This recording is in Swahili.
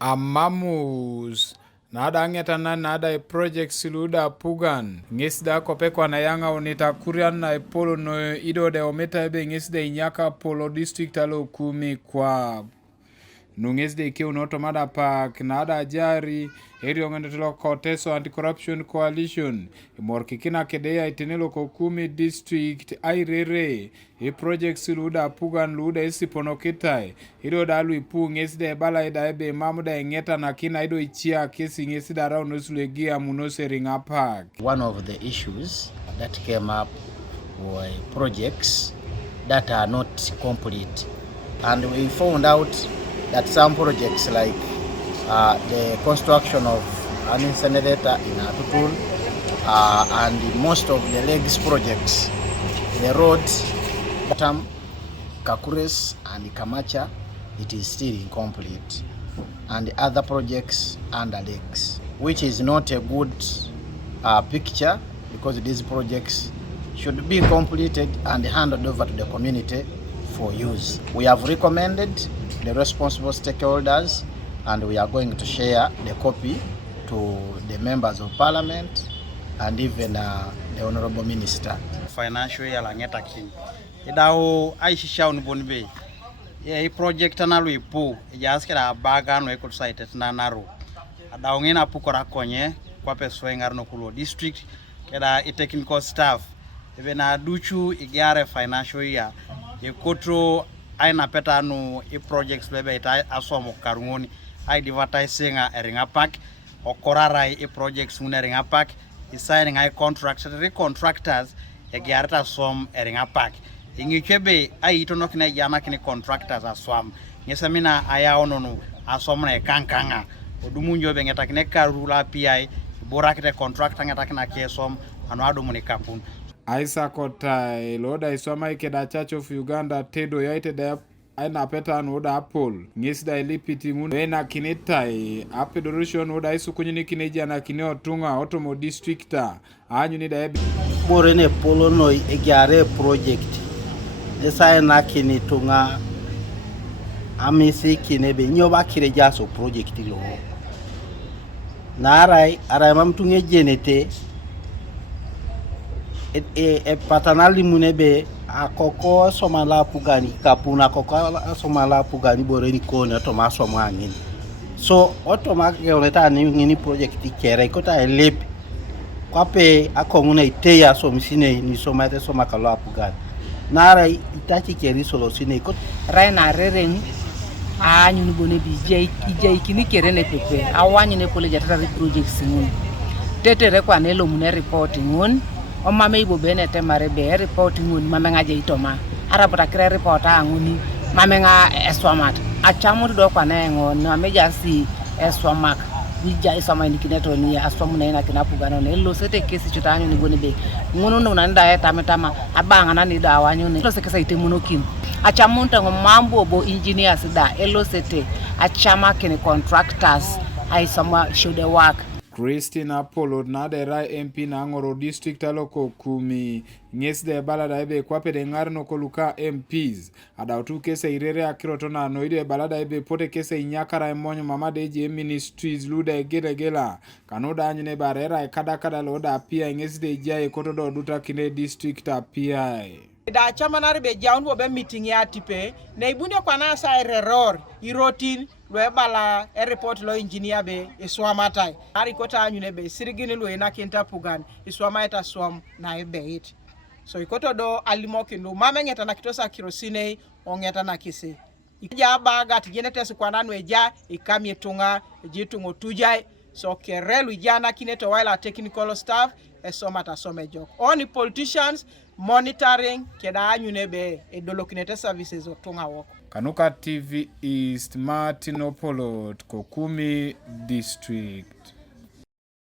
Amamus nada ngetana nada projects luda pugan ngisda kopekwa na yanga unita kurian na polo no ido de ometa ebe ngisda inyaka polo district alo kumi kwa nungesde ke unoto mada pak nada jari eri ngendelo koteso anti-corruption coalition imorki kina kedea itenelo ko kumi district airere e projects luda pugan luda isiponokitai ido dalu ipu ngesde bala ida ebe mamuda ngeta na kina ido ichia kesi ngesida rao nosulegia munoseringa pak. One of the issues that came up were projects that are not complete, and we found out that some projects like the construction of an incinerator in Aduko and most of the legs projects, the roads, Kakures and Kamacha, it is still incomplete, and other projects under legs, which is not a good picture, because these projects should be completed and handed over to the community for use. We have recommended the responsible stakeholders, and we are going to share the copy to the members of parliament and even the honorable minister. Financial year langeta kin idao aishisha unbonbe ye project na luipo yaskira baga no eco site na naro adao ngina pukora konye kwa peso Engarenok kulo district keda technical staff even aduchu igare financial year ye kotro aina petano e projects bebe ita asomo karungoni ai advertising eringa pack okorarai e projects mun eringa pack signing ai contractors egiarta som eringa pack ingichebe ai itono kina jana kini contractors aswam ngesamina aya ononu asom na kankanga odumunjo bengeta kine karula pi borakite contractor ngata kina kesom anwado munikapun Aisa kota loda iswama ikeda Church of Uganda tedo yaite da aina peta noda apol ngisda ilipiti mun ena kinetai apedorishon oda isu kunyini kineja na kineo tunga otomo districta anyu ni da borene polo no egare project esa na kini tunga amisi kinebe nyoba kireja so project lo narai arai mamtunge jenete patanali munebe akoko somala pugani kapuna koko somala pugani boreni kone to maso mwangin so automatically oneta ni project kere kota elep kwape akonguna iteya so misine ni somate somakalo pugani nara itachi keri solo sine ko raina reren anyu ni bone bi ije kini kere ne pepe awanyu ne pole jatara projects ngun tetere kwa nelo mun reporting ngun o mame ibo benete mare be report ngun mame nga je itoma arabota kre report anguni mame nga eswamat achamu do kwa na ngon na meja si eswamak bija isoma indikineto ni aswamu na ina kinapugana ne lo sete kesi chutanyu ni bone be ngunu no nanda eta metama abanga na ni da wanyu ne lo sekesa itemuno kin achamu ntango mambo bo engineers da elo sete achama kene contractors ai sama show the work. Christine Apollo na de rai MP na Ngoro district aloko kumi ngesde balada ebe kwapede Engarenok luka MPs adautu kese irere akirotona noide balada ebe pote kese inyakara emonyo mamade eji ministries luda egela kanoda anyune barera ekada loda pia ngesde ijai kotodo duta kine district apia da chamanari be jaunbo be meeting ya tipe na ibunde kwa na sa error irotin lo bala e report lo engineer be iswamatai ari kota anyune be sirigini lo ina kinta pugan iswamaita swam na ebe it so ikoto do alimoki ndo mama ngeta na kitosa kirosine ongeta na kise ija baga tijenete sikwananu eja ikamye tunga jitungo tujai so kerelu jana kineto while technical staff esomata somejok oni politicians monitoring keda anyune be edolokinete services otunga woko. Kanuka TV East Martinopolo Kokumi District.